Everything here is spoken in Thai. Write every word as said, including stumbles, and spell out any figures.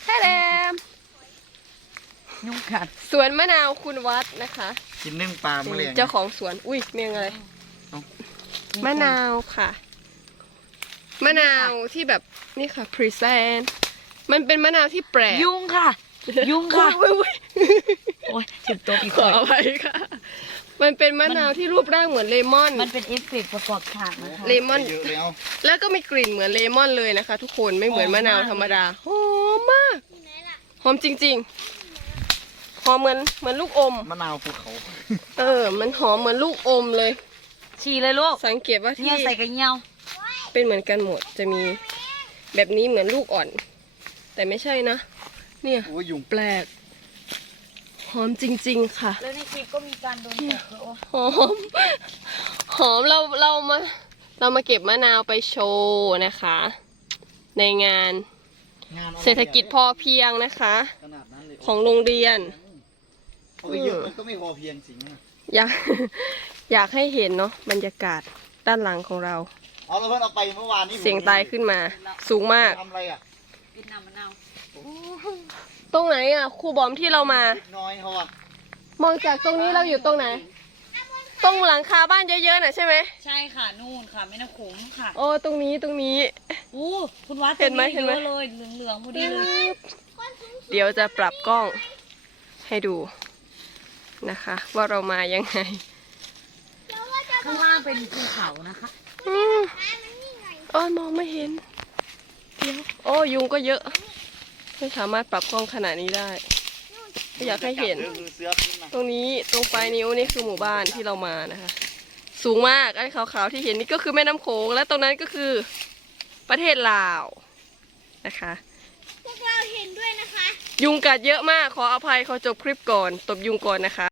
แค่แดมยุ่งกัดสวนมะนาวคุณวัดนะคะกินนึ่งปลาเมื่อไหร่เจ้าของสวนอุ้ยเมียงอะไรมะนาวค่ะมะนาวที่แบบนี่ค่ะพรีเซนต์มันเป็นมะนาวที่แปลกยุ่งค่ะ ยุ่งค่ะอุ๊ยอุ๊ยโอ้ยถึงตัวปีขกออภัยค่ะ มันเป็นมะนาวที่รูปร่างเหมือนเลมอนมันเป็นเอฟเฟกต์ประกอบฉากนะคะเลมอนเยอะแล้วแล้วก็มีกลิ่นเหมือนเลมอนเลยนะคะ ทุกคนไม่เหมือนมะนาวธรรมดาหอมมากหอมจริงๆหอมเหมือนเหมือนลูกอมมะนาวภูเขาเออ มันหอมเหมือนลูกอมเลยฉี่เลยลูกสังเกตว่าเนี่ที่ยใส่กระเงียวเป็นเหมือนกันหมดจะมีแบบนี้เหมือนลูกอ่อน แต่ไม่ใช่นะ เนี่ยโอ้ยยุงแปลก หอมจริงๆค่ะแล้วในคลิปก็มีการโดนตกด้วยหอม หอมเราเรามาเรามาเก็บมะนาวไปโชว์นะคะ ในงานงานอาเศรษฐกิจพอเพียงนะคะขนาดนั้นเลยของโรงเรียนเอาไปเยอะมันก็ไม่พอเพียงสิงนะอยาก อยากให้เห็นเนาะบรรยากาศด้านหลังของเราเอาแล้วเพื่อนเอาไปเมื่อวานนี้เสียงตายขึ้นมา สูงมากทำอะไรอ่ะกินน้ำมะนาวตรงไหนอ่ะครูบอมที่เรามาน้อยเขาอ่ะมองจากตรงนี้เราอยู่ตรงไหน ตรงหลังคาบ้านเยอะๆน่ะใช่ไหมใช่ค่ะนู่นค่ะแม่น้ำโขงค่ะโอ้ตรงนี้ตรงนี้อู้คุณวัดเห็นไหมตรงเห็นไหมเยอะเลยเหลืองๆพอดีเลยเดี๋ยวจะปรับกล้องให้ดูนะคะ ว่าเรามายังไงข้างล่างเป็นภูเขานะคะอืมโอ้ยมองไม่เห็นเดี๋ยวโอ้ยุงก็เยอะ ไม่สามารถปรับกล้องขนาดนี้ได้ไม่อยากให้เห็นคือเสือขึ้นมาตรงนี้ตรงปลายนิ้วนี่คือหมู่บ้านที่เรามานะคะ สูงมากไอ้ขาวๆที่เห็นนี่ก็คือแม่น้ำโขงและตรงนั้นก็คือประเทศลาวนะคะพวกเราเห็นด้วยนะคะยุงกัดเยอะมากขออภัยขอจบคลิปก่อนตบยุงก่อนนะคะ